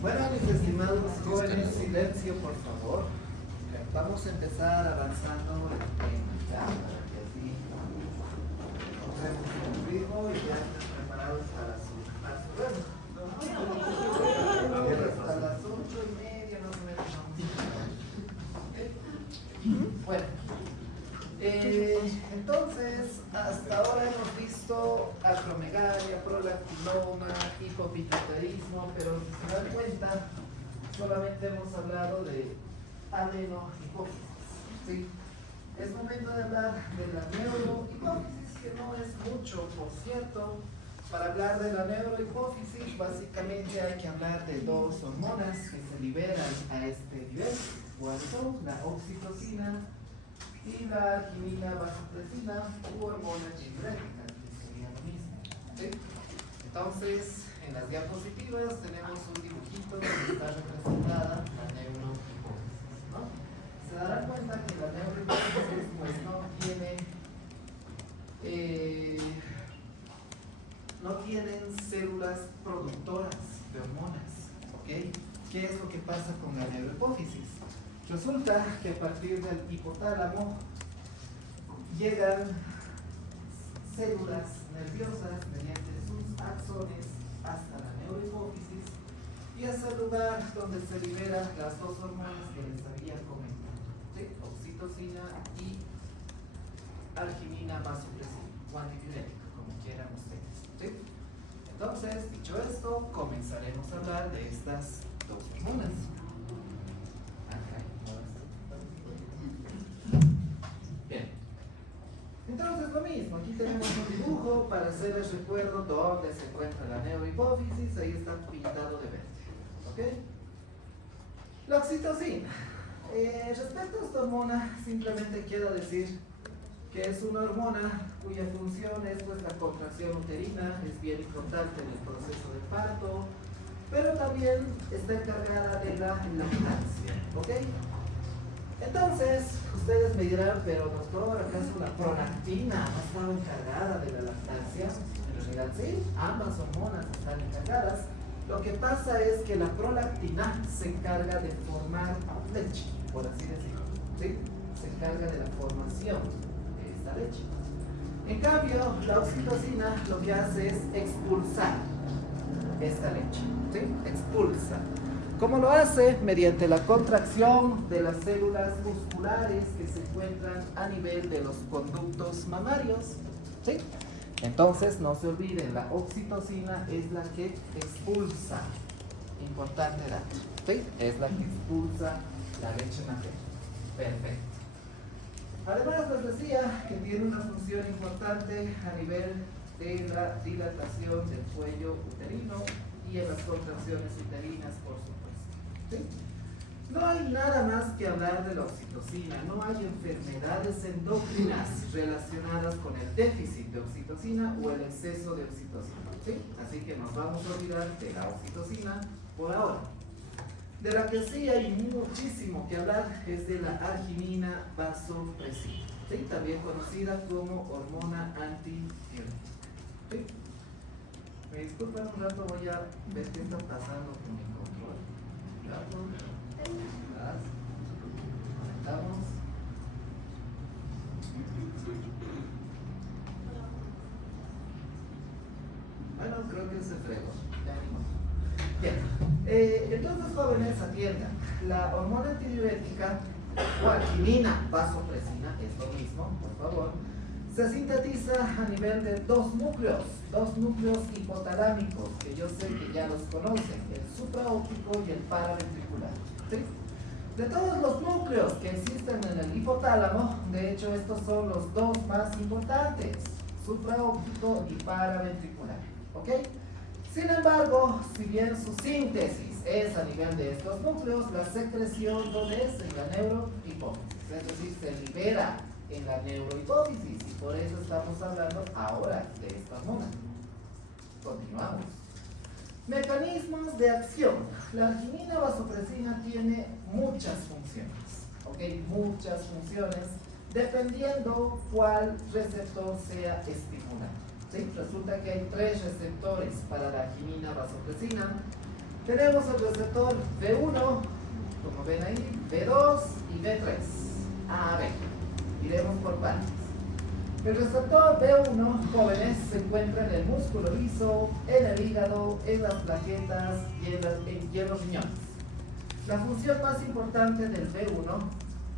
Bueno, mis estimados jóvenes, silencio por favor. Vamos a empezar avanzando el tema, ya, para que así entremos en el ritmo y ya estén preparados para su hasta las 8:30 más o menos. Bueno, entonces hasta ahora hemos visto acromegalia, prolactinoma, hipopituitarismo, pero si se dan cuenta, solamente hemos hablado de adenohipófisis, ¿sí? Es momento de hablar de la neurohipófisis, que no es mucho, por cierto. Para hablar de la neurohipófisis, básicamente hay que hablar de dos hormonas que se liberan a este nivel, cuáles son la oxitocina y la arginina vasopresina u hormona diurética, que sería lo mismo, ¿sí? Entonces, en las diapositivas tenemos un dibujito donde está representada la neurohipófisis, ¿no? Se darán cuenta que la neurohipófisis pues no tienen células productoras de hormonas, ¿ok? ¿Qué es lo que pasa con la neurohipófisis? Resulta que a partir del hipotálamo llegan células nerviosas mediante sus axones hasta la neurohipófisis y es el lugar donde se liberan las dos hormonas que les había comentado, ¿sí? Oxitocina y arginina vasopresina o antidiurética, como quieran ustedes, ¿sí? Entonces, dicho esto, comenzaremos a hablar de estas dos hormonas. Bien, entonces lo mismo, aquí tenemos un dibujo para hacerles recuerdo dónde se encuentra la neurohipófisis, ahí está pintado de verde, ¿ok? La oxitocina. Respecto a esta hormona, simplemente quiero decir que es una hormona cuya función es pues la contracción uterina, es bien importante en el proceso de parto, pero también está encargada de la lactancia, ¿ok? Entonces, ustedes me dirán, pero doctor, ¿acaso la prolactina no estaba encargada de la lactancia? En realidad sí, ambas hormonas están encargadas. Lo que pasa es que la prolactina se encarga de formar leche, por así decirlo, ¿sí? Se encarga de la formación de esta leche. En cambio, la oxitocina lo que hace es expulsar esta leche, ¿sí? Expulsa. ¿Cómo lo hace? Mediante la contracción de las células musculares que se encuentran a nivel de los conductos mamarios, ¿sí? Entonces, no se olviden, la oxitocina es la que expulsa, importante dato, ¿sí? Es la que expulsa la leche materna. Perfecto. Además, les decía que tiene una función importante a nivel de la dilatación del cuello uterino y en las contracciones uterinas, por supuesto, ¿sí? No hay nada más que hablar de la oxitocina, no hay enfermedades endocrinas relacionadas con el déficit de oxitocina o el exceso de oxitocina, ¿sí? Así que nos vamos a olvidar de la oxitocina por ahora. De la que sí hay muchísimo que hablar es de la arginina vasopresina, ¿sí? También conocida como hormona antidiurética, ¿sí? Me disculpan un rato, voy a ver qué está pasando con mi control. Conectamos. Bueno, creo que se fregó. Bien, entonces jóvenes, atiendan. La hormona antidiurética o arginina vasopresina, es lo mismo, por favor, se sintetiza a nivel de dos núcleos hipotalámicos, que yo sé que ya los conocen, el supraóptico y el paraventricular, ¿sí? De todos los núcleos que existen en el hipotálamo, de hecho estos son los dos más importantes, supraóptico y paraventricular, ¿ok? Sin embargo, si bien su síntesis es a nivel de estos núcleos, la secreción, ¿dónde es? En la neurohipófisis, es decir, se libera en la neurohipófisis y por eso estamos hablando ahora de esta hormona. Continuamos. Mecanismos de acción. La arginina vasopresina tiene muchas funciones, ¿ok? Muchas funciones, dependiendo cuál receptor sea estimulado, ¿sí? Resulta que hay 3 receptores para la arginina vasopresina Tenemos el receptor B1, como ven ahí, B2 y B3. A ver, iremos por partes. El receptor B1, jóvenes, se encuentra en el músculo liso, en el hígado, en las plaquetas y en los riñones. La función más importante del B1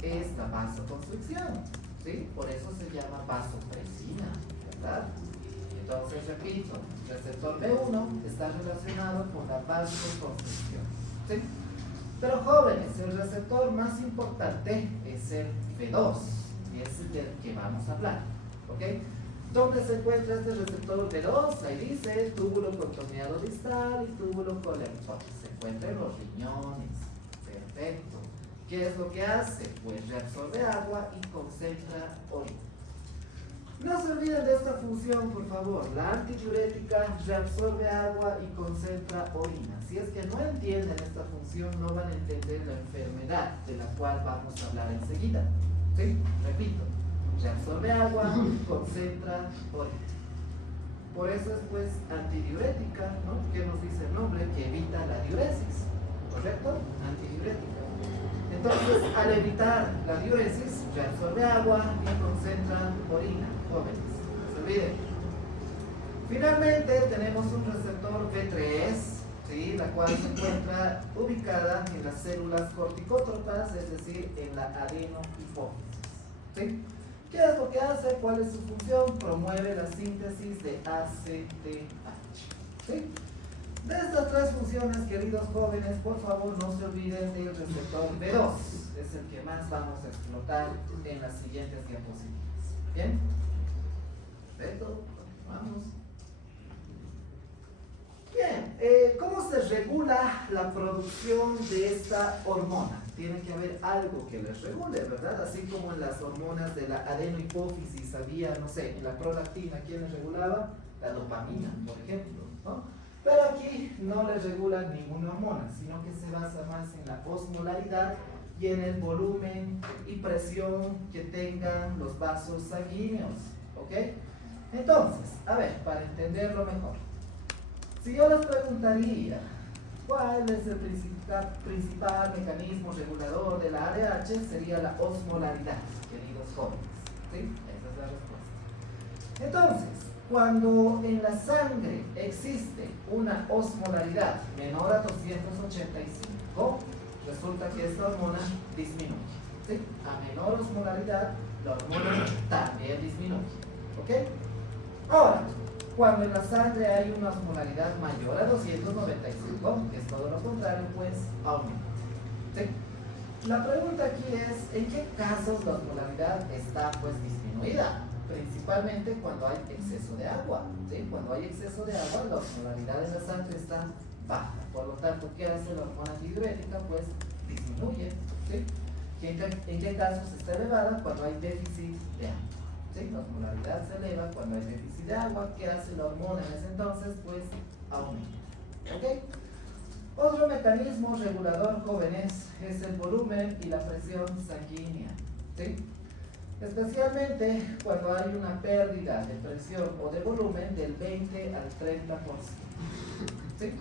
es la vasoconstricción, ¿sí? Por eso se llama vasopresina, ¿verdad? Entonces, repito, el receptor B1 está relacionado con la vasoconstricción, ¿sí? Pero jóvenes, el receptor más importante es el B2, y es el del que vamos a hablar, ¿ok? ¿Dónde se encuentra este receptor B2? Ahí dice túbulo contorneado distal y túbulo colector. Se encuentra en los riñones. Perfecto. ¿Qué es lo que hace? Pues reabsorbe agua y concentra orina. No se olviden de esta función, por favor. La antidiurética reabsorbe agua y concentra orina. Si es que no entienden esta función, no van a entender la enfermedad de la cual vamos a hablar enseguida. ¿Sí? Repito. Reabsorbe agua y concentra orina. Por eso es pues antidiurética, ¿no? ¿Qué nos dice el nombre? Que evita la diuresis. ¿Correcto? Antidiurética. Entonces, al evitar la diuresis, reabsorbe agua y concentra orina, jóvenes. No se olviden. Finalmente, tenemos un receptor B3, ¿sí? La cual se encuentra ubicada en las células corticótropas, es decir, en la adenohipófisis. ¿Sí? ¿Qué es lo que hace? ¿Cuál es su función? Promueve la síntesis de ACTH. ¿Sí? De estas tres funciones, queridos jóvenes, por favor no se olviden del receptor B2. Es el que más vamos a explotar en las siguientes diapositivas. ¿Bien? Perfecto. Continuamos. Bien, ¿cómo se regula la producción de esta hormona? Tiene que haber algo que les regule, ¿verdad? Así como en las hormonas de la adenohipófisis había, no sé, en la prolactina, ¿quién les regulaba? La dopamina, por ejemplo, ¿no? Pero aquí no les regula ninguna hormona, sino que se basa más en la osmolaridad y en el volumen y presión que tengan los vasos sanguíneos, ¿ok? Entonces, a ver, para entenderlo mejor, si yo les preguntaría cuál es el principal mecanismo regulador de la ADH, sería la osmolaridad, queridos jóvenes, ¿sí? Esa es la respuesta. Entonces, cuando en la sangre existe una osmolaridad menor a 285, resulta que esta hormona disminuye, ¿sí? A menor osmolaridad, la hormona también disminuye, ¿ok? Ahora, cuando en la sangre hay una osmolaridad mayor a 295, que es todo lo contrario, pues aumenta, ¿sí? La pregunta aquí es, ¿en qué casos la osmolaridad está pues disminuida? Principalmente cuando hay exceso de agua, ¿sí? Cuando hay exceso de agua, la osmolaridad en la sangre está baja. Por lo tanto, ¿qué hace la hormona antidiurética? Pues disminuye, ¿sí? ¿En qué casos está elevada? Cuando hay déficit de agua, ¿sí? La osmolaridad se eleva cuando hay déficit de agua. ¿Qué hace la hormona en ese entonces? Pues aumenta, ¿ok? Otro mecanismo regulador, jóvenes, es el volumen y la presión sanguínea, ¿sí? Especialmente cuando hay una pérdida de presión o de volumen del 20 al 30%. ¿Sí?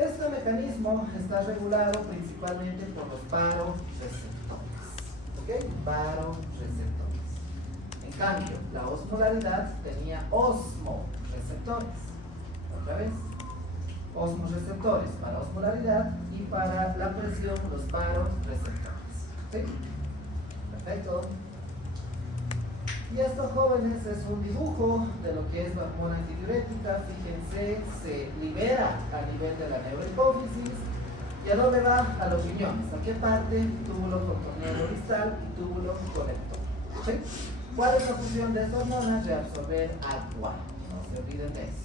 Este mecanismo está regulado principalmente por los vasoreceptores. ¿Ok? Vasoreceptores. En cambio, la osmolaridad tenía osmoreceptores. Otra vez. Osmoreceptores para osmolaridad y para la presión los vasoreceptores. ¿Sí? Perfecto. Y esto, jóvenes, es un dibujo de lo que es la hormona antidiurética. Fíjense, se libera a nivel de la neurohipófisis. ¿Y a dónde va? A los riñones. ¿A qué parte? Túbulo contorneado distal y túbulo colector. ¿Sí? ¿Cuál es la función de esta hormona? Reabsorber agua. No se olviden de eso.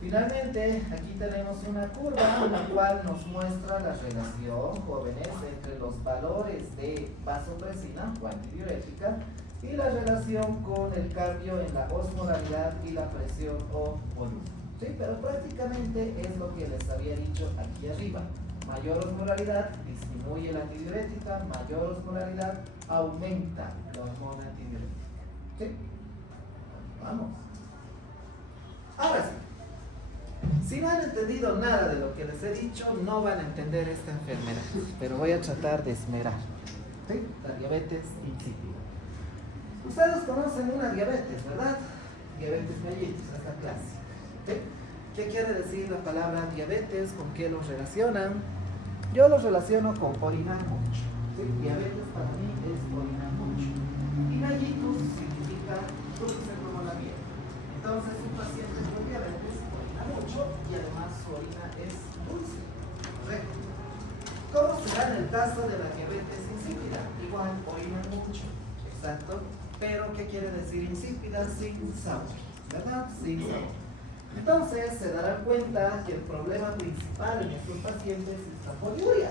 Finalmente, aquí tenemos una curva la cual nos muestra la relación, jóvenes, entre los valores de vasopresina o antidiurética y la relación con el cambio en la osmolaridad y la presión o volumen. ¿Sí? Pero prácticamente es lo que les había dicho aquí arriba. Mayor osmolaridad disminuye la antidiurética, mayor osmolaridad aumenta la hormona antidiurética. ¿Sí? Vamos. Ahora sí. Si no han entendido nada de lo que les he dicho, no van a entender esta enfermedad, pero voy a tratar de esmerar. ¿Sí? La diabetes insípida. Ustedes conocen una diabetes, ¿verdad? Diabetes mellitus, esta clase. ¿Sí? ¿Qué quiere decir la palabra diabetes? ¿Con qué los relacionan? Yo los relaciono con orinar mucho. ¿Sí? Diabetes para mí es orinar mucho. Y mellitus significa dulce como la miel. Entonces un paciente con diabetes orina mucho y además su orina es dulce. ¿Correcto? ¿Cómo será en el caso de la diabetes insípida? Igual orina mucho. Exacto. Pero ¿qué quiere decir insípida? Sin sabor. ¿Verdad? Sin sabor. Entonces se darán cuenta que el problema principal en estos pacientes es la poliuria.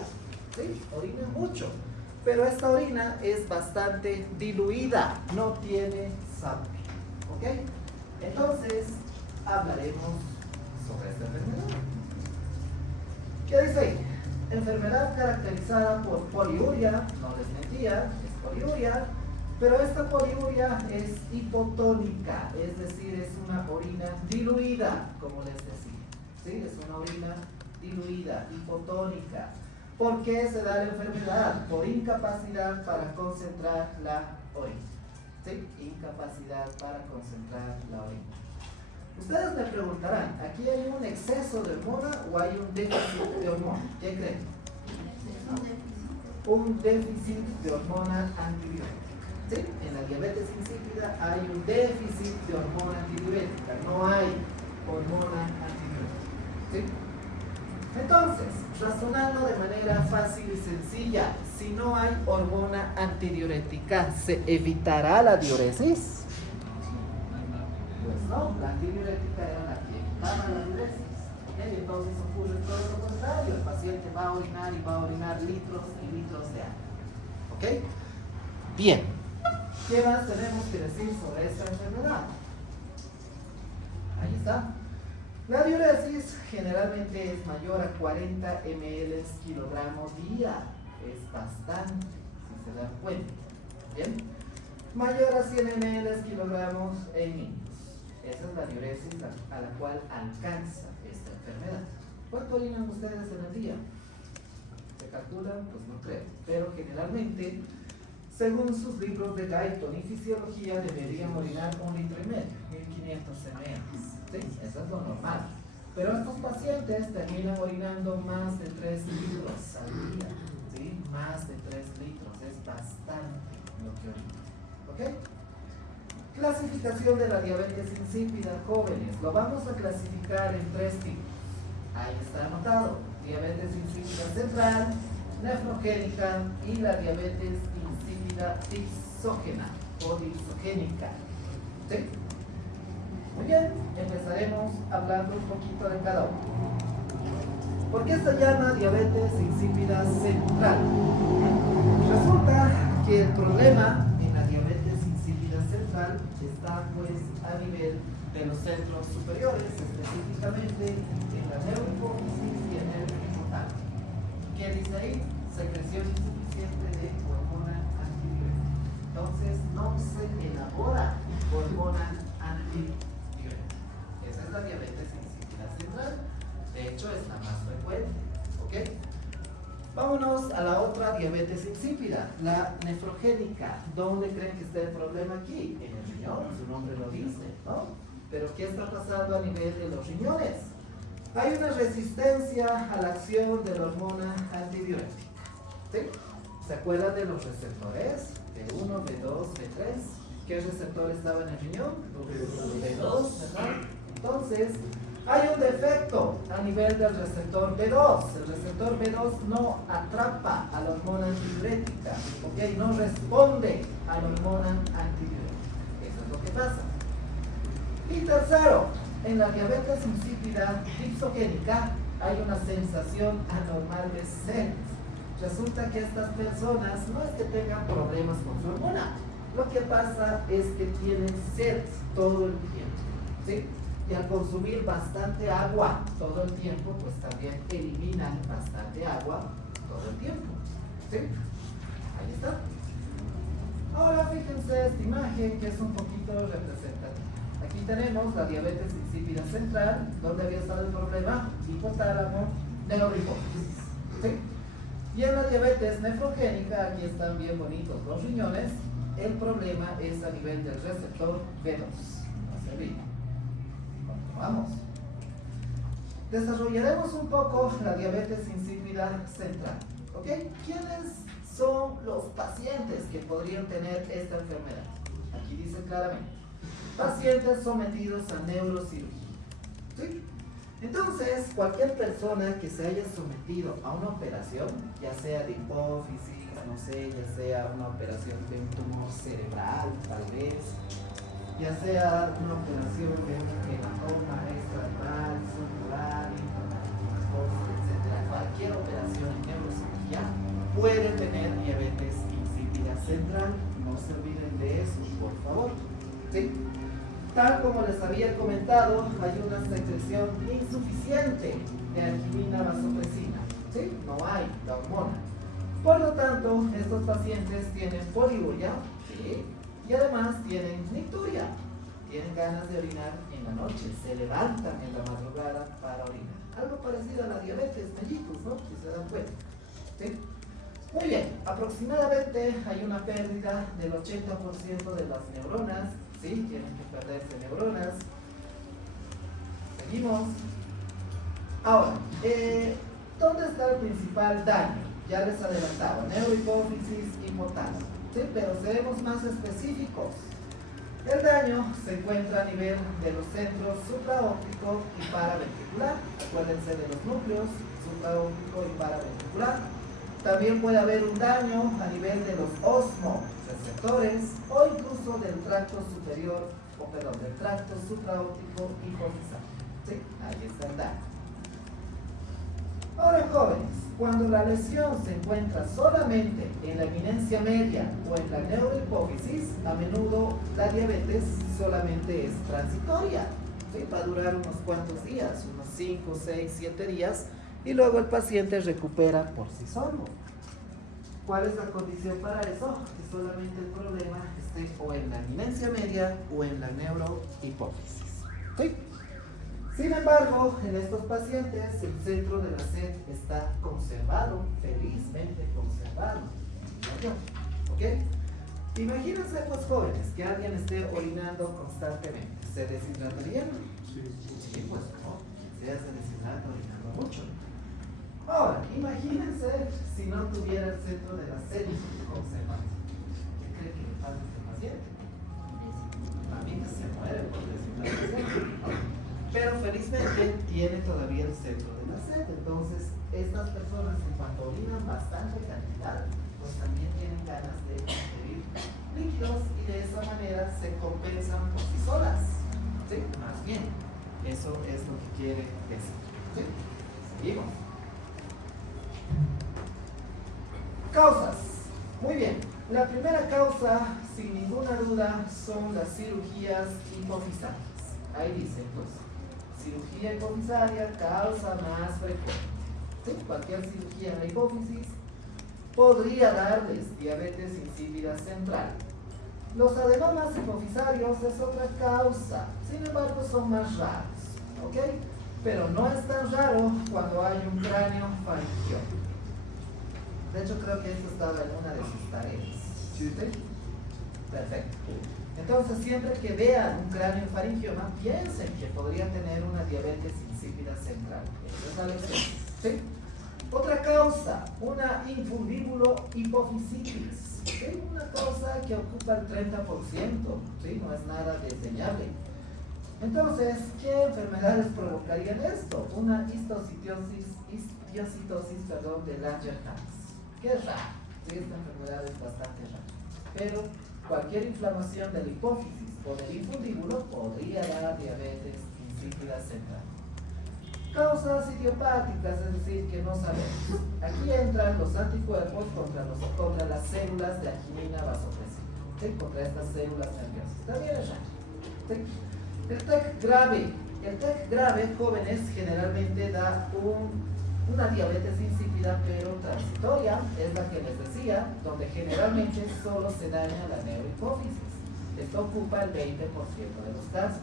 ¿Sí? Orina mucho. Pero esta orina es bastante diluida, no tiene sabor. ¿Ok? Entonces hablaremos sobre esta enfermedad. ¿Qué dice ahí? Enfermedad caracterizada por poliuria, no les mentía, es poliuria. Pero esta poliuria es hipotónica, es decir, es una orina diluida, como les decía. ¿Sí? Es una orina diluida, hipotónica. ¿Por qué se da la enfermedad? Por incapacidad para concentrar la orina. ¿Sí? Incapacidad para concentrar la orina. Ustedes me preguntarán, ¿aquí hay un exceso de hormona o hay un déficit de hormona? ¿Qué creen? Un déficit de hormona antidiurética. ¿Sí? En la diabetes insípida hay un déficit de hormona antidiurética, no hay hormona antidiurética. ¿Sí? Entonces, razonando de manera fácil y sencilla, si no hay hormona antidiurética, ¿se evitará la diuresis? Pues no, la antidiurética era la que evitaba la diuresis. ¿Okay? Entonces ocurre todo lo contrario, el paciente va a orinar y va a orinar litros y litros de agua. ¿Ok? Bien. ¿Qué más tenemos que decir sobre esta enfermedad? Ahí está. La diuresis generalmente es mayor a 40 ml kilogramo día. Es bastante, si se dan cuenta. ¿Bien? Mayor a 100 ml kilogramos en niños. Esa es la diuresis a la cual alcanza esta enfermedad. ¿Cuánto orinan ustedes en el día? ¿Se calculan? Pues no creo. Pero generalmente, según sus libros de Guyton y fisiología, deberían orinar 1,5 litros, 1500 ml. ¿Sí? Eso es lo normal. Pero estos pacientes terminan orinando más de 3 litros al día. ¿Sí? Más de 3 litros. Es bastante lo que orinan. ¿Ok? Clasificación de la diabetes insípida, jóvenes. Lo vamos a clasificar en 3 tipos. Ahí está anotado. Diabetes insípida central, nefrogénica y la diabetes insípida dipsógena o dipsogénica. ¿Sí? Muy bien, empezaremos hablando un poquito de cada uno. ¿Por qué se llama diabetes insípida central? Resulta que el problema en la diabetes insípida central está pues a nivel de los centros superiores, específicamente en la neurohipófisis y en el hipotálamo. ¿Qué dice ahí? Secreción insuficiente de hormona antidiurética. Entonces no se elabora hormona antidiurética. Esa es la diabetes insípida central. De hecho es la más frecuente. ¿Ok? Vámonos a la otra diabetes insípida, la nefrogénica. ¿Dónde creen que está el problema aquí? En el riñón, su nombre lo dice, ¿no? Pero ¿qué está pasando a nivel de los riñones? Hay una resistencia a la acción de la hormona antidiurética. ¿Sí? ¿Se acuerdan de los receptores? B1, B2, B3. ¿Qué receptor estaba en el riñón? B2, ¿verdad? Entonces, hay un defecto a nivel del receptor B2. El receptor B2 no atrapa a la hormona antidiurética, ¿ok? No responde a la hormona antidiurética. Eso es lo que pasa. Y tercero, en la diabetes insípida dipsogénica hay una sensación anormal de sed. Resulta que estas personas no es que tengan problemas con su hormona. Lo que pasa es que tienen sed todo el tiempo, ¿sí? Y al consumir bastante agua todo el tiempo, pues también eliminan bastante agua todo el tiempo. ¿Sí? Ahí está. Ahora fíjense esta imagen que es un poquito representativa. Aquí tenemos la diabetes insípida central, donde había estado el problema, hipotálamo, neurohipófisis. ¿Sí? Y en la diabetes nefrogénica, aquí están bien bonitos los riñones, el problema es a nivel del receptor B2. Hacia arriba. Continuamos. Desarrollaremos un poco la diabetes insípida central. ¿Ok? ¿Quiénes son los pacientes que podrían tener esta enfermedad? Aquí dice claramente, pacientes sometidos a neurocirugía. ¿Sí? Entonces, cualquier persona que se haya sometido a una operación, ya sea de hipófisis, no sé, ya sea una operación de un tumor cerebral, tal vez, ya sea una operación de un hematoma extradural, subdural, etcétera, cualquier operación en neurocirugía puede tener diabetes insípida central. No se olviden de eso, por favor. ¿Sí? Tal como les había comentado, hay una secreción insuficiente de arginina vasopresina. ¿Sí? No hay la hormona. Por lo tanto, estos pacientes tienen poliuria, ¿sí? Y además tienen nicturia. Tienen ganas de orinar en la noche, se levantan en la madrugada para orinar. Algo parecido a la diabetes mellitus, ¿no? Si se dan cuenta. ¿Sí? Muy bien, aproximadamente hay una pérdida del 80% de las neuronas. ¿Sí? Tienen que perderse neuronas. Seguimos. Ahora, ¿dónde está el principal daño? Ya les adelantaba, neurohipófisis, hipotálamo. ¿Sí? Pero seremos más específicos. El daño se encuentra a nivel de los centros supraóptico y paraventricular. Acuérdense de los núcleos supraóptico y paraventricular. También puede haber un daño a nivel de los osmoreceptores o incluso del tracto superior, del tracto supraóptico hipofisal. ¿Sí? Ahí está el daño. Ahora, jóvenes, cuando la lesión se encuentra solamente en la eminencia media o en la neurohipófisis, a menudo la diabetes solamente es transitoria. ¿Sí? Va a durar unos cuantos días, unos 5, 6, 7 días, y luego el paciente recupera por sí solo. ¿Cuál es la condición para eso? Que solamente el problema esté o en la eminencia media o en la neurohipófisis. ¿Sí? Sin embargo, en estos pacientes el centro de la sed está conservado, felizmente conservado. ¿Ok? Imagínense, pues, jóvenes, que alguien esté orinando constantemente. ¿Se deshidrataría? Sí, pues no. Se deshidrata orinando mucho. Ahora, imagínense si no tuviera el centro de la sed conservado. ¿Qué cree que le pasa a este paciente? A mí se muere por deshidratación. Pero felizmente tiene todavía el centro de la sed. Entonces, estas personas, en cuanto orinan bastante cantidad, pues también tienen ganas de ingerir líquidos y de esa manera se compensan por sí solas. ¿Sí? Más bien, eso es lo que quiere decir. ¿Sí? Seguimos. Causas. Muy bien. La primera causa, sin ninguna duda, son las cirugías hipofisales. Ahí dice, pues, cirugía hipofisaria, causa más frecuente. ¿Sí? Cualquier cirugía en la hipófisis podría darles diabetes insípida central. Los adenomas hipofisarios es otra causa, sin embargo son más raros, ¿ok? Pero no es tan raro cuando hay un cráneo faringioma. De hecho, creo que esto estaba en una de sus tareas. ¿Sí? Perfecto. Entonces, siempre que vean un cráneo faringioma, piensen que podrían tener una diabetes insípida central. Esa es la lección. ¿Sí? Otra causa, una infundíbulo hipofisitis. ¿Sí? Una causa que ocupa el 30%. ¿Sí? No es nada desdeñable. Entonces, ¿qué enfermedades provocarían esto? Una histocitosis de Langerhans. ¿Qué es raro? Sí, esta enfermedad es bastante rara. Pero cualquier inflamación de la hipófisis o del infundíbulo podría dar diabetes insípida central. Causas idiopáticas, es decir, que no sabemos. Aquí entran los anticuerpos contra las células de arginina vasopresina, ¿sí? Contra estas células nerviosas. También es raro. ¿Sí? El TEC grave. El TEC grave, jóvenes, generalmente da una diabetes insípida pero transitoria, es la que les decía, donde generalmente solo se daña la neurohipófisis. Esto ocupa el 20% de los casos.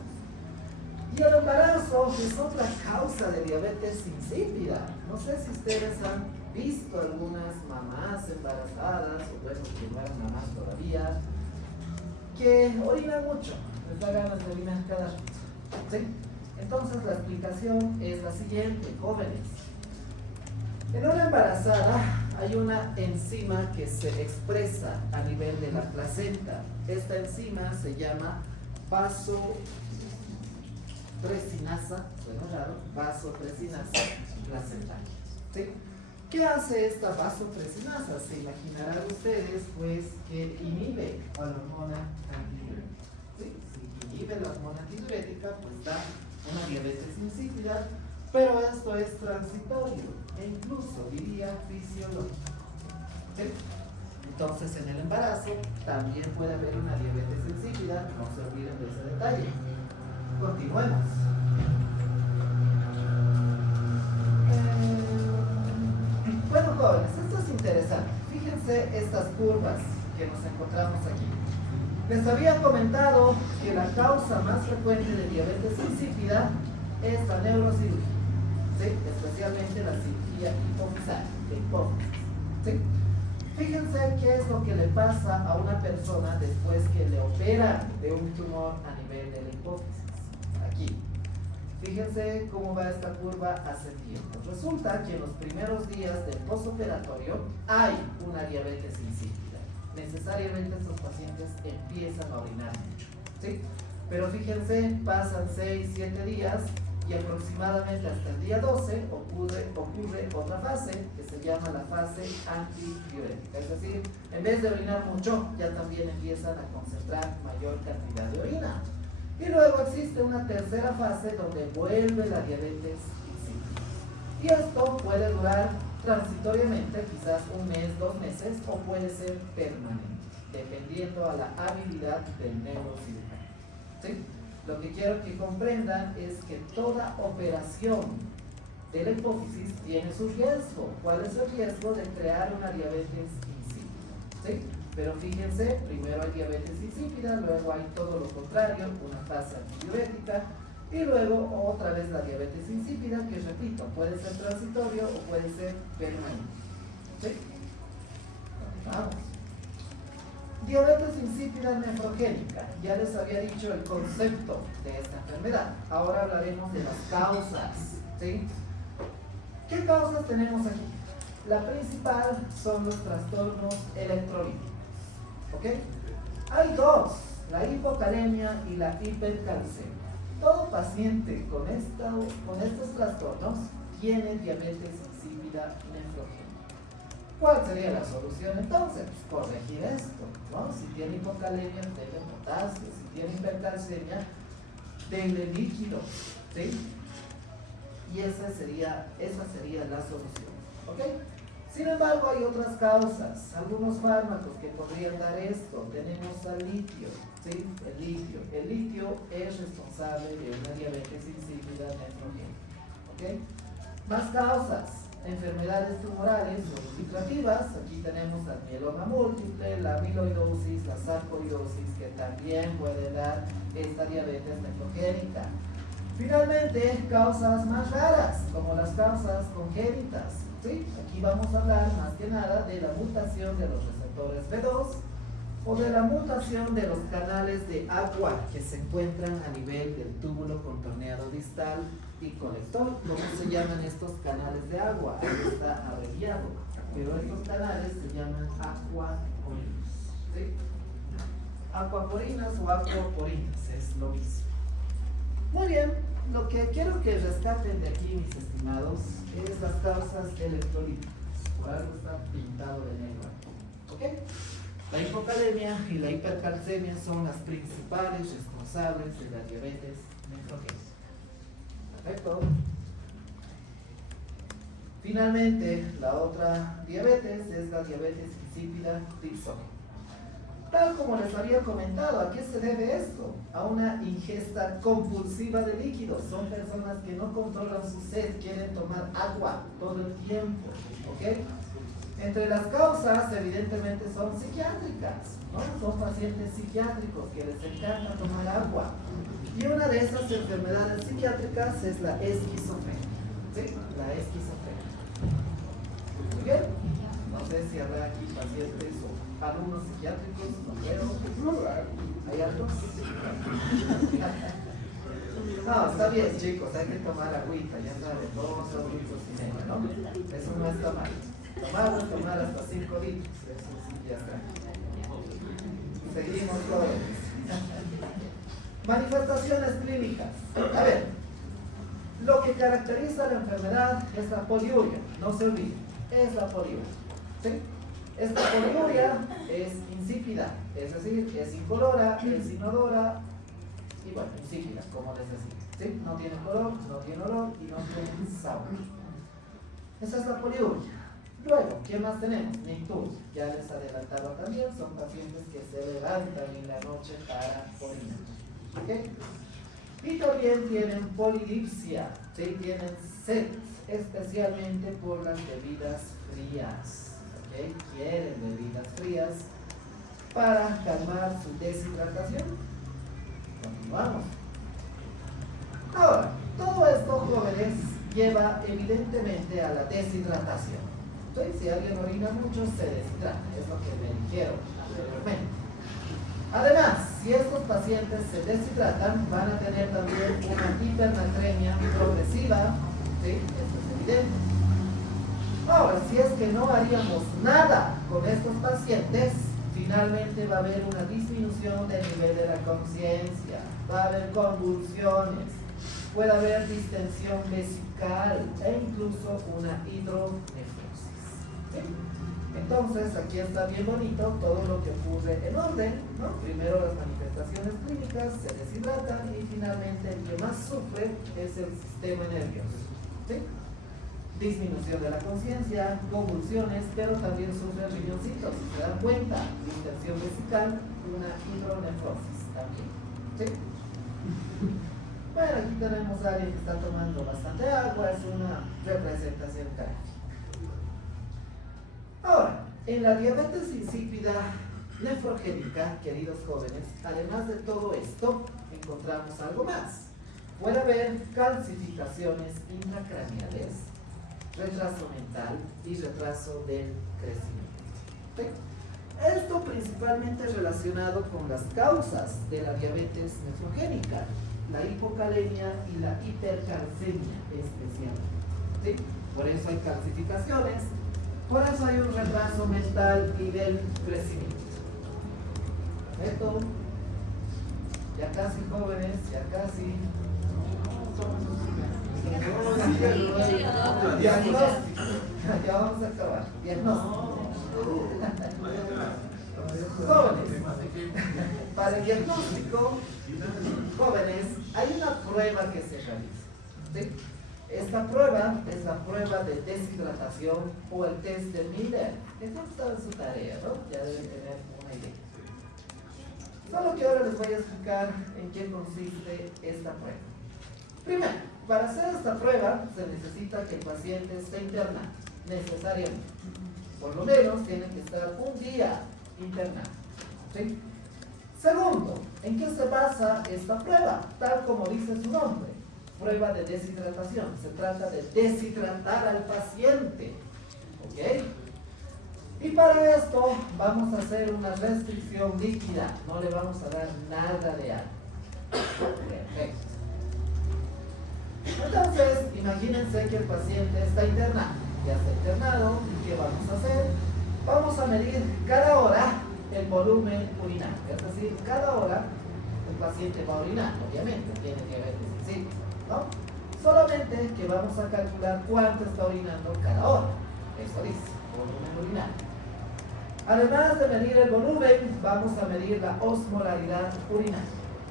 Y el embarazo es otra causa de diabetes insípida. No sé si ustedes han visto algunas mamás embarazadas, o bueno, que no eran mamás todavía, que orinan mucho, les da ganas de orinar cada rato, ¿sí? Entonces la explicación es la siguiente, jóvenes. En una embarazada hay una enzima que se expresa a nivel de la placenta. Esta enzima se llama vasopresinasa, suena raro, vasopresinasa placentaria, ¿sí? ¿Qué hace esta vasopresinasa? Se imaginarán ustedes, pues, que inhibe a la hormona antidiurética, ¿sí? Si inhibe la hormona antidiurética, pues da una diabetes insípida, pero esto es transitorio e incluso diría fisiológico, ¿sí? Entonces en el embarazo también puede haber una diabetes insípida, no se olviden de ese detalle. Continuemos. Bueno, jóvenes, esto es interesante. Fíjense estas curvas que nos encontramos aquí. Les había comentado que la causa más frecuente de diabetes insípida es la neurocirugía, ¿sí? Especialmente la cirugía hipofisal, de hipófisis, ¿sí? Fíjense qué es lo que le pasa a una persona después que le operan de un tumor a nivel de la hipófisis. Aquí. Fíjense cómo va esta curva ascendiendo. Resulta que en los primeros días del postoperatorio hay una diabetes insípida. Necesariamente estos pacientes empiezan a orinar mucho, ¿sí? Pero fíjense, pasan 6, 7 días y aproximadamente hasta el día 12 ocurre otra fase que se llama la fase antidiurética. Es decir, en vez de orinar mucho, ya también empiezan a concentrar mayor cantidad de orina. Y luego existe una tercera fase donde vuelve la diabetes insípida. Y esto puede durar transitoriamente, quizás un mes, 2 meses, o puede ser permanente, dependiendo a la habilidad del neurocirujano, ¿sí? Lo que quiero que comprendan es que toda operación de la hipófisis tiene su riesgo. ¿Cuál es el riesgo de crear una diabetes insípida? ¿Sí? Pero fíjense, primero hay diabetes insípida, luego hay todo lo contrario, una fase antidiurética, y luego otra vez la diabetes insípida, que repito, puede ser transitorio o puede ser permanente. ¿Sí? Vamos. Diabetes insípida nefrogénica. Ya les había dicho el concepto de esta enfermedad. Ahora hablaremos de las causas, ¿sí? ¿Qué causas tenemos aquí? La principal son los trastornos electrolíticos, ¿ok? Hay dos, la hipocalemia y la hipercalcemia. Todo paciente con estos trastornos tiene diabetes insípida nefrogénica. ¿Cuál sería la solución entonces? Pues corregir esto, ¿no? Si tiene hipocalemia, denle potasio. Si tiene hipercalcemia, denle líquido, ¿sí? Y esa sería la solución, ¿ok? Sin embargo, hay otras causas, algunos fármacos que podrían dar esto. Tenemos al litio, ¿sí? El litio es responsable de una diabetes insípida nefrogénica, ¿ok? Más causas, enfermedades tumorales o infiltrativas. Aquí tenemos la mieloma múltiple, la amiloidosis, la sarcoidosis, que también puede dar esta diabetes nefrogénica. Finalmente, causas más raras, como las causas congénitas, ¿sí? Aquí vamos a hablar más que nada de la mutación de los receptores B2 o de la mutación de los canales de agua que se encuentran a nivel del túbulo contorneado distal y colector. ¿Cómo se llaman estos canales de agua? Ahí está abreviado, pero estos canales se llaman acuaporinas, ¿sí? Acuaporinas o acuaporinas es lo mismo. Muy bien, lo que quiero que rescaten de aquí, mis estimados, es las causas electrolíticas. Por algo está pintado de negro, ¿ok? La hipocalemia y la hipercalcemia son las principales responsables de la diabetes nefrogénica. Perfecto. Finalmente, la otra diabetes es la diabetes insípida tipsógena. Tal como les había comentado, ¿a qué se debe esto? A una ingesta compulsiva de líquidos. Son personas que no controlan su sed, quieren tomar agua todo el tiempo, ¿ok? Entre las causas, evidentemente, son psiquiátricas, ¿no? Son pacientes psiquiátricos que les encanta tomar agua. Y una de esas enfermedades psiquiátricas es la esquizofrenia. ¿Sí? La esquizofrenia. Muy bien. No sé si habrá aquí pacientes o alumnos psiquiátricos, no creo. ¿Hay algo? No, está bien, chicos, hay que tomar agüita, ya saben, 2 litros y medio, ¿no? Eso no está mal. Tomar hasta 5 litros, eso sí, ya está. Seguimos todos. Manifestaciones clínicas. A ver, lo que caracteriza la enfermedad es la poliuria, no se olviden, es la poliuria. ¿Sí? Esta poliuria es insípida, es decir, es incolora, es inodora y bueno, insípida, como les decía. ¿Sí? No tiene color, no tiene olor y no tiene sabor. Esa es la poliuria. Luego, ¿qué más tenemos? Nictus, ya les adelantaba también, son pacientes que se levantan en la noche para orinar. ¿Okay? Y también tienen polidipsia, ¿sí? Tienen sed, especialmente por las bebidas frías. ¿Okay? Quieren bebidas frías para calmar su deshidratación. Continuamos. Ahora, todo esto, jóvenes, lleva evidentemente a la deshidratación. ¿Sí? Si alguien orina mucho, se deshidrata, es lo que me dijeron anteriormente. Además, si estos pacientes se deshidratan, van a tener también una hipernatremia progresiva, ¿sí? Esto es evidente. Ahora, si es que no haríamos nada con estos pacientes, finalmente va a haber una disminución del nivel de la conciencia, va a haber convulsiones, puede haber distensión vesical e incluso una hidronefrosis. ¿Sí? Entonces, aquí está bien bonito todo lo que ocurre en orden, ¿no? Primero las manifestaciones clínicas, se deshidratan y finalmente el que más sufre es el sistema nervioso. ¿Sí? Disminución de la conciencia, convulsiones, pero también sufre el riñoncito, si se dan cuenta, distensión vesical, una hidronefrosis también. ¿Sí? Bueno, aquí tenemos a alguien que está tomando bastante agua, es una representación gráfica. Ahora, en la diabetes insípida nefrogénica, queridos jóvenes, además de todo esto, encontramos algo más. Puede haber calcificaciones intracraneales, retraso mental y retraso del crecimiento. ¿Sí? Esto principalmente relacionado con las causas de la diabetes nefrogénica, la hipocalemia y la hipercalcemia especialmente. ¿Sí? Por eso hay calcificaciones, por eso hay un retraso mental y del crecimiento. Esto, ya casi jóvenes, ya casi. Diagnóstico. Ya vamos a acabar. Diagnóstico. Jóvenes. Para el diagnóstico, jóvenes, hay una prueba que se realiza. ¿Sí? Esta prueba es la prueba de deshidratación o el test de Miller. Esto está en su tarea, ¿no? Ya deben tener una idea. Solo que ahora les voy a explicar en qué consiste esta prueba. Primero, para hacer esta prueba se necesita que el paciente esté internado, necesariamente. Por lo menos tiene que estar un día internado. ¿Sí? Segundo, ¿en qué se basa esta prueba? Tal como dice su nombre. Prueba de deshidratación. Se trata de deshidratar al paciente. ¿Ok? Y para esto vamos a hacer una restricción líquida. No le vamos a dar nada de agua. Perfecto. Entonces, imagínense que el paciente está internado. Ya está internado. ¿Y qué vamos a hacer? Vamos a medir cada hora el volumen urinario. Es decir, cada hora el paciente va a orinar. Obviamente, tiene diabetes insípida, ¿no? Solamente que vamos a calcular cuánto está orinando cada hora. Eso dice, volumen urinario. Además de medir el volumen, vamos a medir la osmolaridad urinaria.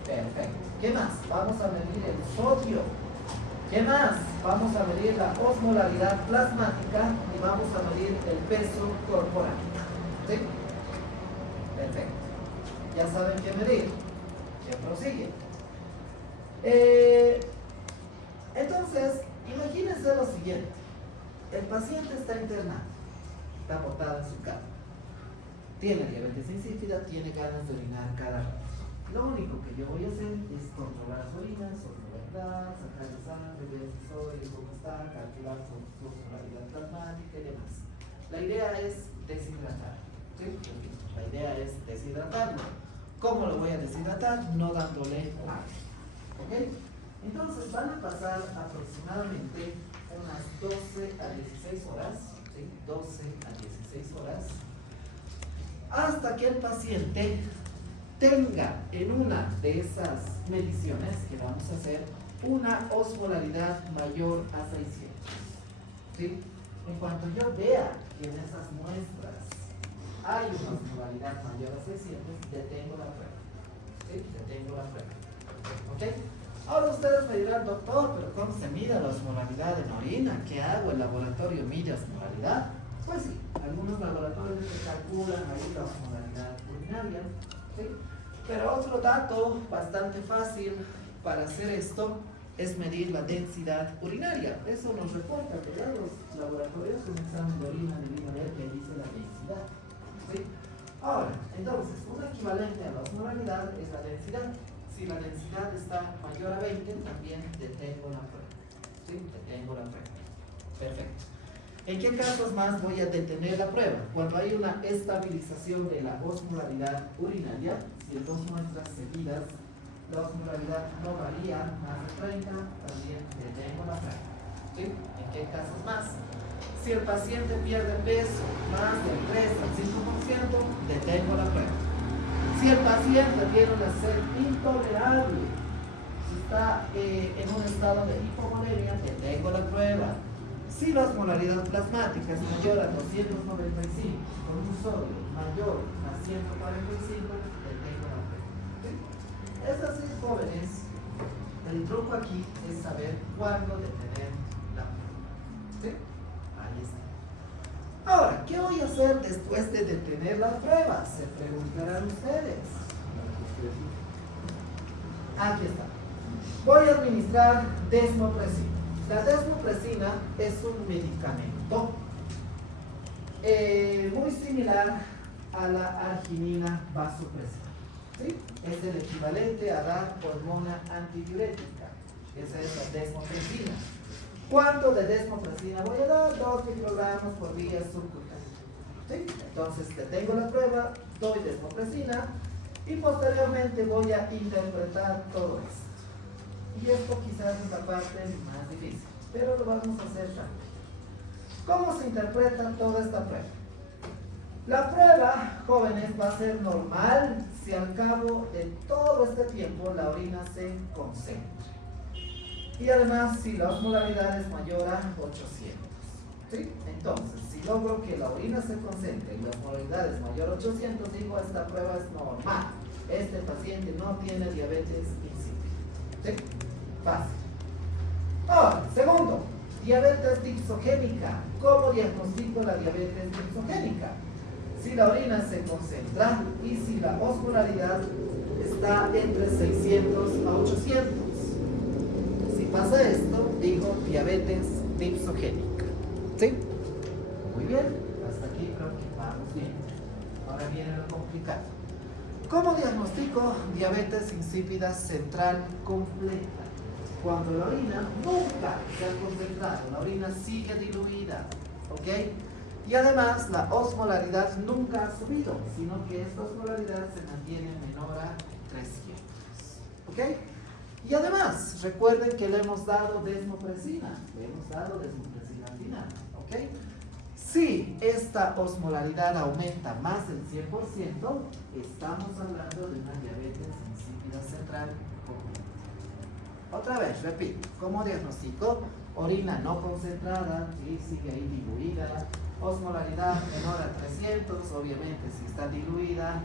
Perfecto. ¿Qué más? Vamos a medir el sodio. ¿Qué más? Vamos a medir la osmolaridad plasmática y vamos a medir el peso corporal. ¿Sí? Perfecto. Ya saben qué medir. ¿Qué prosigue? Entonces, imagínense lo siguiente. El paciente está internado. está botada en su cama. Tiene diabetes insípida, tiene ganas de orinar cada rato. Lo único que yo voy a hacer es controlar su orina, su osmolaridad, sacar la sangre, ver si soy, cómo está, calcular su osmolaridad plasmática y demás. La idea es deshidratar. ¿Sí? La idea es deshidratarlo. ¿Cómo lo voy a deshidratar? No dándole agua. ¿Ok? Entonces van a pasar aproximadamente unas 12 a 16 horas, ¿sí? 12 a 16 horas, hasta que el paciente tenga en una de esas mediciones que vamos a hacer una osmolaridad mayor a 600. ¿Sí? En cuanto yo vea que en esas muestras hay una osmolaridad mayor a 600, detengo la prueba. ¿Sí? Detengo la prueba. ¿Ok? Ahora ustedes me dirán, doctor, pero ¿cómo se mide la osmolaridad en orina? ¿Qué hago? ¿El laboratorio mide osmolaridad? Pues sí, algunos laboratorios que calculan ahí la osmolaridad urinaria, ¿sí? Pero otro dato bastante fácil para hacer esto es medir la densidad urinaria. Eso nos reporta, ¿verdad? Los laboratorios, un examen de orina divino ver que dice la densidad, ¿sí? Ahora, entonces, un equivalente a la osmolaridad es la densidad. Si la densidad está mayor a 20, también detengo la prueba. ¿Sí? Detengo la prueba. Perfecto. ¿En qué casos más voy a detener la prueba? Cuando hay una estabilización de la osmolaridad urinaria, si en dos muestras seguidas la osmolaridad no varía más de 30, también detengo la prueba. ¿Sí? ¿En qué casos más? Si el paciente pierde peso más del 3 al 5%, detengo la prueba. Si el paciente tiene una sed intolerable, si está en un estado de hipovolemia, detengo la prueba. Si la osmolaridad plasmática es mayor a 295, con un sodio mayor a 145, detengo la prueba. ¿Sí? Es así, jóvenes, el truco aquí es saber cuándo detener la prueba. ¿Sí? Ahí está. Ahora, ¿qué voy a hacer después de detener la prueba? Se preguntarán ustedes. Aquí está. Voy a administrar desmopresina. La desmopresina es un medicamento muy similar a la arginina vasopresina. ¿Sí? Es el equivalente a dar hormona antidiurética. Esa es la desmopresina. ¿Cuánto de desmopresina voy a dar? 2 microgramos por vía subcutánea. ¿Sí? Entonces detengo la prueba, doy desmopresina y posteriormente voy a interpretar todo esto. Y esto quizás es la parte más difícil, pero lo vamos a hacer rápido. ¿Cómo se interpreta toda esta prueba? La prueba, jóvenes, va a ser normal si al cabo de todo este tiempo la orina se concentra. Y además si la osmolaridad es mayor a 800. ¿Sí? Entonces, si logro que la orina se concentre y la osmolaridad es mayor a 800, digo, esta prueba es normal. Este paciente no tiene diabetes insípida. ¿Sí? Fácil. Ahora, segundo, diabetes dipsogénica. ¿Cómo diagnostico la diabetes dipsogénica? Si la orina se concentra y si la osmolaridad está entre 600 a 800. Si pasa esto, digo diabetes dipsogénica. ¿Sí? Muy bien, hasta aquí creo que vamos bien. Ahora viene lo complicado. ¿Cómo diagnostico diabetes insípida central completa? Cuando la orina nunca se ha concentrado, la orina sigue diluida, ¿ok? Y además la osmolaridad nunca ha subido, sino que esta osmolaridad se mantiene menor a 300, ¿ok? Y además, recuerden que le hemos dado desmopresina al final, ¿ok? Si esta osmolaridad aumenta más del 100%, estamos hablando de una diabetes insípida central completa. Otra vez, repito, ¿cómo diagnostico? Orina no concentrada, ¿sí? Sigue ahí diluida, osmolaridad menor a 300, obviamente si está diluida,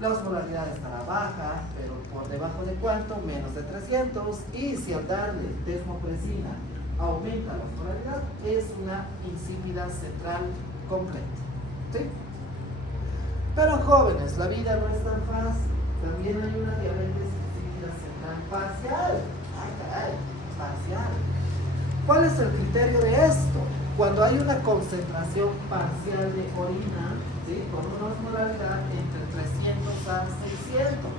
la osmolaridad estará baja, pero por debajo de cuánto, menos de 300, y si al darle desmopresina aumenta la osmolaridad, es una insípida central completa. ¿Sí? Pero jóvenes, la vida no es tan fácil, también hay una diabetes insípida central parcial. Ay, caray, parcial. ¿Cuál es el criterio de esto? cuando hay una concentración parcial de orina, ¿sí? Con una osmolaridad entre 300 a 600.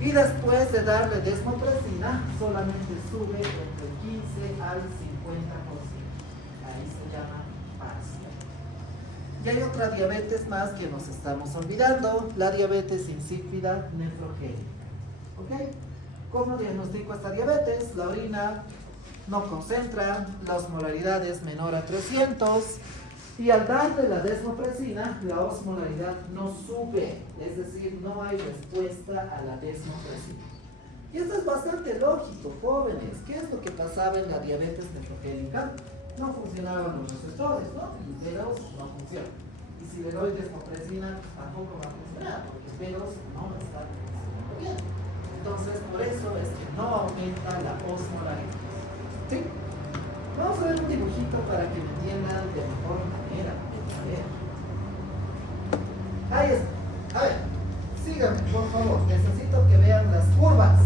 Y después de darle desmopresina, solamente sube entre 15 al 50%. Ahí se llama parcial. Y hay otra diabetes más que nos estamos olvidando, la diabetes insípida nefrogénica. ¿Ok? ¿Cómo diagnostico esta diabetes? La orina no concentra, la osmolaridad es menor a 300 y al darle la desmopresina, la osmolaridad no sube, es decir, no hay respuesta a la desmopresina. Y esto es bastante lógico, jóvenes. ¿Qué es lo que pasaba en la diabetes nefrogénica? No funcionaban los receptores, ¿no? El velos no funciona. Y si le doy desmopresina, tampoco va a funcionar, porque el velos no está funcionando bien. Entonces, por eso es que no aumenta la osmolaridad. ¿Sí? Vamos a ver un dibujito para que me entiendan de mejor manera. A ver. Ahí está. A ver, síganme, por favor. Necesito que vean las curvas.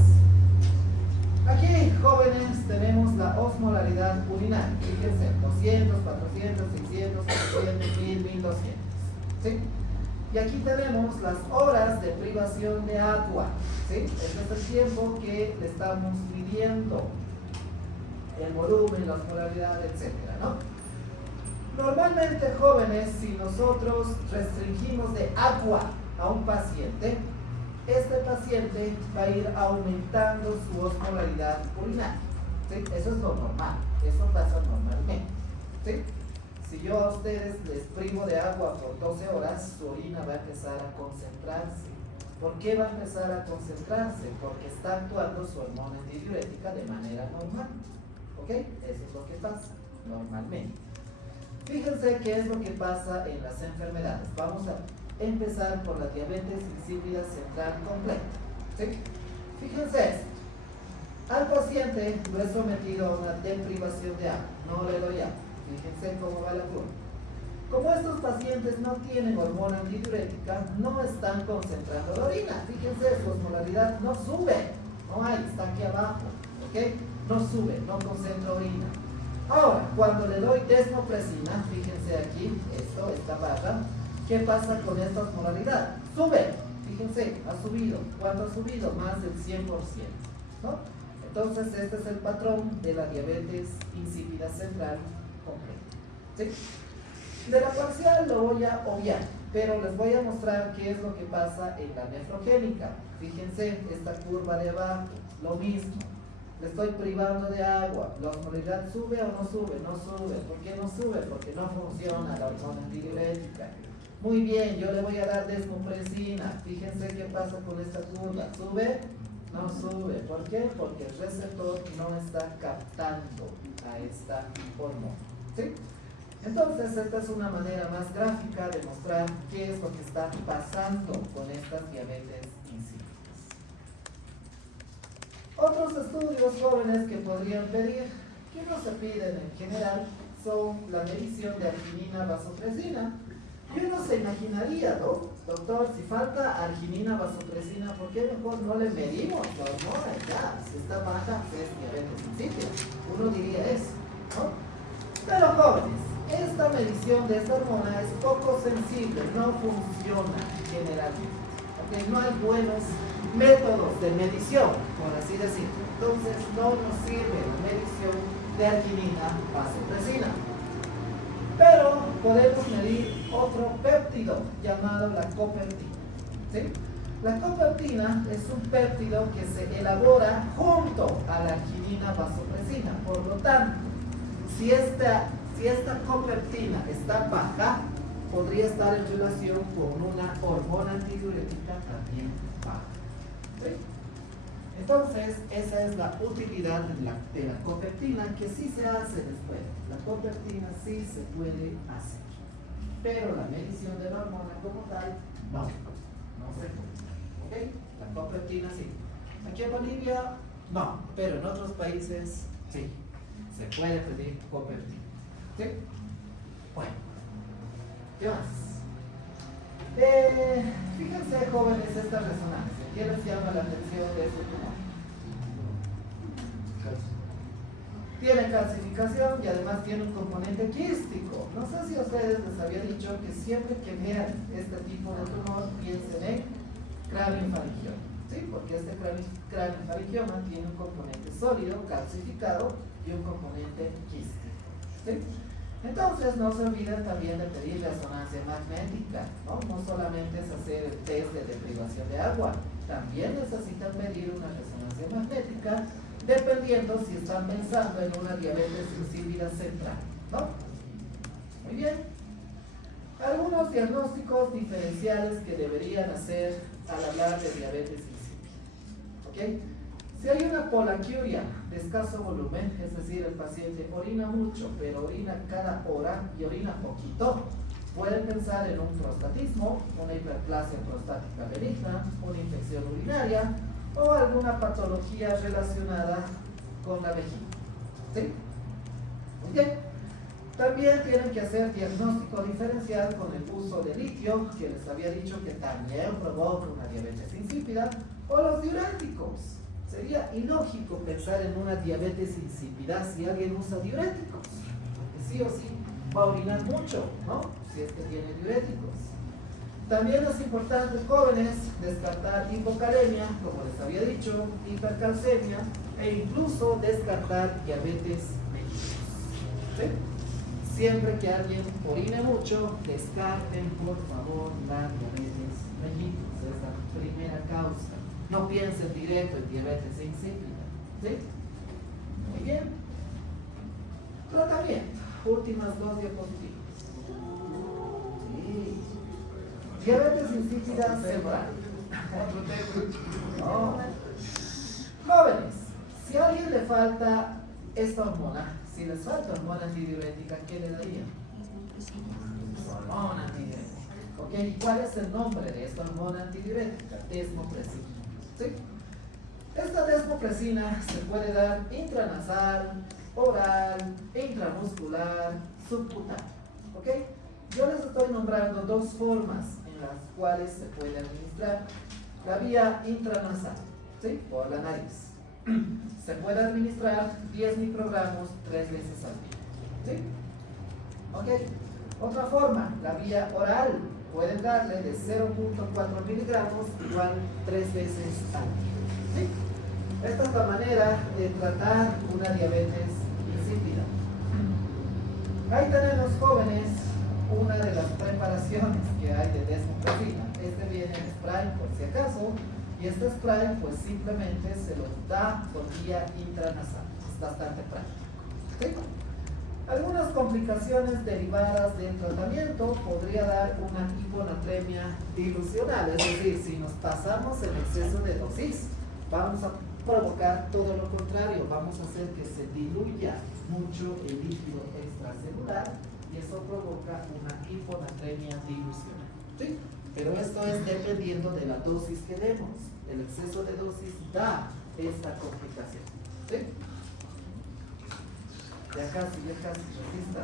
Aquí, jóvenes, tenemos la osmolaridad urinaria. Fíjense, 200, 400, 600, 700, 1000, 1200. ¿Sí? Y aquí tenemos las horas de privación de agua. ¿Sí? Este es el tiempo que le estamos midiendo. El volumen, la osmolaridad, etcétera, ¿no? Normalmente, jóvenes, si nosotros restringimos de agua a un paciente, este paciente va a ir aumentando su osmolaridad urinaria. ¿Sí? Eso es lo normal, eso pasa normalmente. ¿Sí? Si yo a ustedes les privo de agua por 12 horas, su orina va a empezar a concentrarse. ¿Por qué va a empezar a concentrarse? Porque está actuando su hormona antidiurética de manera normal. ¿Ok? Eso es lo que pasa normalmente. Fíjense qué es lo que pasa en las enfermedades. Vamos a empezar por la diabetes insípida central completa. ¿Sí? Fíjense esto. Al paciente lo he sometido a una deprivación de agua. No le doy agua. Fíjense cómo va la curva. Como estos pacientes no tienen hormona antidiurética, no están concentrando la orina. Fíjense, su osmolaridad no sube. No hay, está aquí abajo. ¿Ok? No sube, no concentra orina. Ahora, cuando le doy desmopresina, fíjense aquí, esta barra, ¿qué pasa con esta osmolaridad? Sube, fíjense, ha subido. ¿Cuánto ha subido? Más del 100%, ¿no? Entonces, este es el patrón de la diabetes insípida central completa. ¿Sí? De la parcial lo voy a obviar, pero les voy a mostrar qué es lo que pasa en la nefrogénica. Fíjense, esta curva de abajo, lo mismo. Le estoy privando de agua. ¿La osmolaridad sube o no sube? No sube. ¿Por qué no sube? Porque no funciona la hormona antidiurética. Muy bien, yo le voy a dar desmopresina. Fíjense qué pasa con esta curva. ¿Sube? No sube. ¿Por qué? Porque el receptor no está captando a esta hormona. ¿Sí? Entonces, esta es una manera más gráfica de mostrar qué es lo que está pasando con estas diabetes insípidas. Otros estudios jóvenes que podrían pedir, que no se piden en general, son la medición de arginina vasopresina. Y uno se imaginaría, ¿no? Doctor, si falta arginina vasopresina, ¿por qué mejor no le medimos la hormona? Ya, si está baja, es diabetes insípida. Uno diría eso, ¿no? Pero jóvenes, esta medición de esta hormona es poco sensible, no funciona generalmente. Porque no hay buenos métodos de medición, por así decirlo. Entonces no nos sirve la medición de arginina vasopresina. Pero podemos medir otro péptido llamado la copeptina. ¿Sí? La copeptina es un péptido que se elabora junto a la arginina vasopresina. Por lo tanto, si esta copeptina está baja, podría estar en relación con una hormona antidiurética también baja. ¿Sí? Entonces, esa es la utilidad de la copeptina, que sí se hace después. La copeptina sí se puede hacer, pero la medición de la hormona como tal, no se puede. ¿Ok? La copeptina sí. Aquí en Bolivia, no, pero en otros países, sí. Se puede pedir copeptina. ¿Sí? Bueno, ¿qué más? Fíjense, jóvenes, esta resonancia. ¿Qué les llama la atención de este tumor? Tiene calcificación y además tiene un componente quístico. No sé si a ustedes les había dicho que siempre que vean este tipo de tumor piensen en craniofaringioma, ¿sí? Porque este craniofaringioma tiene un componente sólido, calcificado y un componente quístico, ¿sí? Entonces no se olviden también de pedir resonancia magnética, ¿no? No solamente es hacer el test de deprivación de agua, también necesitan medir una resonancia magnética dependiendo si están pensando en una diabetes insípida central, ¿no? Muy bien. Algunos diagnósticos diferenciales que deberían hacer al hablar de diabetes insípida, ¿ok? Si hay una polaquiuria de escaso volumen, es decir, el paciente orina mucho, pero orina cada hora y orina poquito, pueden pensar en un prostatismo, una hiperplasia prostática benigna, una infección urinaria o alguna patología relacionada con la vejiga, ¿sí? Muy bien. También tienen que hacer diagnóstico diferencial con el uso de litio, que les había dicho que también provoca una diabetes insípida, o los diuréticos. Sería ilógico pensar en una diabetes insípida si alguien usa diuréticos, porque sí o sí va a orinar mucho, ¿no? Si es que tiene diuréticos. También es importante, jóvenes, descartar hipocalemia, como les había dicho, hipercalcemia e incluso descartar diabetes mellitus, ¿sí? Siempre que alguien orine mucho, descarten por favor la diabetes mellitus, es la primera causa. No piensen directo en diabetes insípida, ¿sí? Muy bien. Tratamiento. Últimas dos diapositivas. Sí. Diabetes insípida cerebral. No. Jóvenes, si a alguien le falta esta hormona, si les falta hormona antidiurética, ¿qué le darían? Hormona antidiurética. ¿Ok? ¿Cuál es el nombre de esta hormona antidiurética? Desmopresina. ¿Sí? Esta desmopresina se puede dar intranasal, oral, intramuscular, subcutáneo. ¿Ok? Yo les estoy nombrando dos formas en las cuales se puede administrar. La vía intranasal, ¿sí? Por la nariz. Se puede administrar 10 microgramos 3 veces al día, ¿sí? ¿Ok? Otra forma, la vía oral. Pueden darle de 0.4 miligramos igual 3 veces al día, ¿sí? Esta es la manera de tratar una diabetes insípida. Ahí tenemos, jóvenes, una de las preparaciones que hay de desmopresina. Este viene en spray por si acaso, y este spray pues simplemente se lo da por vía intranasal. Es bastante práctico, ¿sí? Algunas complicaciones derivadas del tratamiento podría dar una hiponatremia dilucional, es decir, si nos pasamos en exceso de dosis, vamos a provocar todo lo contrario, vamos a hacer que se diluya mucho el líquido extracelular y eso provoca una hiponatremia dilucional, ¿sí? Pero esto es dependiendo de la dosis que demos. El exceso de dosis da esta complicación, ¿sí? Ya casi, aquí está.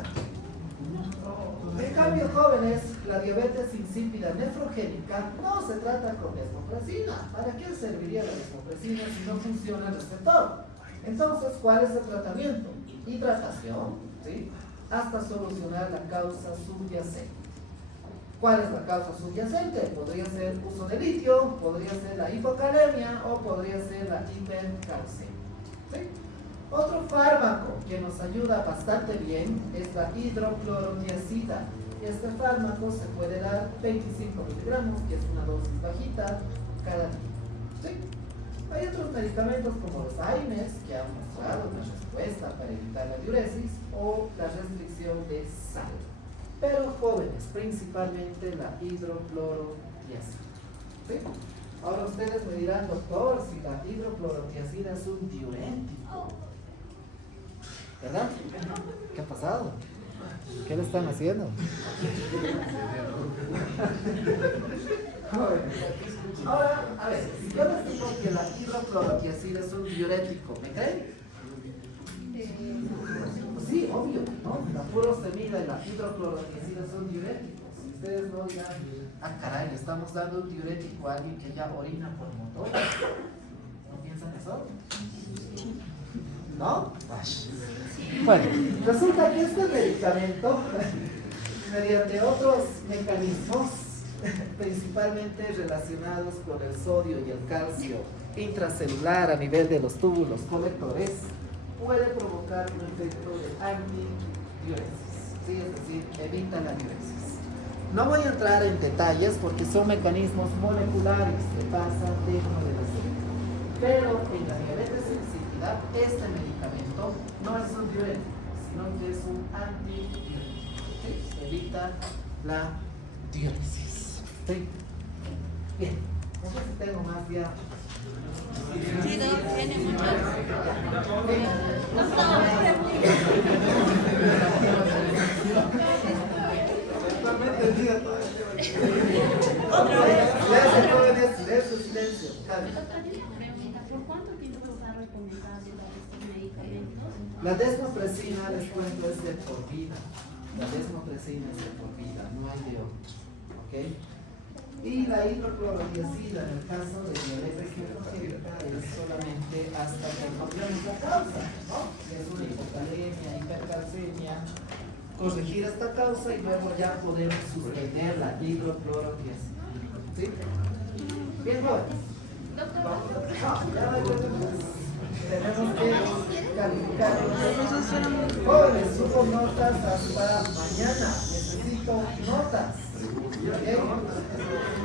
En cambio, jóvenes, la diabetes insípida nefrogénica no se trata con desmopresina. ¿Para qué serviría la desmopresina si no funciona el receptor? Entonces, ¿cuál es el tratamiento? Hidratación, ¿sí? Hasta solucionar la causa subyacente. ¿Cuál es la causa subyacente? Podría ser uso de litio, podría ser la hipocalemia o podría ser la hipercalcemia, ¿sí? Otro fármaco que nos ayuda bastante bien es la hidroclorotiazida. Este fármaco se puede dar 25 miligramos, que es una dosis bajita, cada día, ¿sí? Hay otros medicamentos como los AINES que han mostrado una respuesta para evitar la diuresis o la restricción de sal. Pero jóvenes, principalmente la hidroclorotiazida, ¿sí? Ahora ustedes me dirán, doctor, si la hidroclorotiazida es un diurético, ¿verdad? ¿Qué ha pasado? ¿Qué le están haciendo? Ahora, a ver, si yo les digo que la hidroclorotiazida es un diurético, ¿me creen? Pues sí, obvio, ¿no? La furosemida y la hidroclorotiazida son diuréticos. Si ustedes no dirán, ah, caray, le estamos dando un diurético a alguien que ya orina por motor. ¿No piensan eso? ¿No? Bueno, resulta que este medicamento, mediante otros mecanismos, principalmente relacionados con el sodio y el calcio intracelular a nivel de los túbulos colectores, puede provocar un efecto de antidiuresis, ¿sí? Es decir, evita la diuresis. No voy a entrar en detalles porque son mecanismos moleculares que pasan dentro de la célula, pero en la diabetes insípida este medicamento no es un diurético, sino que es un antidiurético, ¿sí? Evita la diuresis. ¿Sí? Bien, no sé si tengo más ya. Sí, tiene muchos. Leer su silencio. ¿Por cuánto tiempo está recomendado estos medicamentos? La desmopresina, les cuento, es de por vida. La desmopresina es de por vida, no hay de otro. ¿Ok? Y la hidroclorodiazida, en el caso de diabetes ketogénica, es solamente hasta que encontremos la causa, ¿no? Que es una hipocalemia, hipercalcemia. Corregir esta causa y luego ya podemos suspender la hidroclorodiazida. ¿Sí? Bien, jóvenes. Vamos tenemos que calificar. Jóvenes, subo notas hasta mañana. Necesito notas. ¿Ok?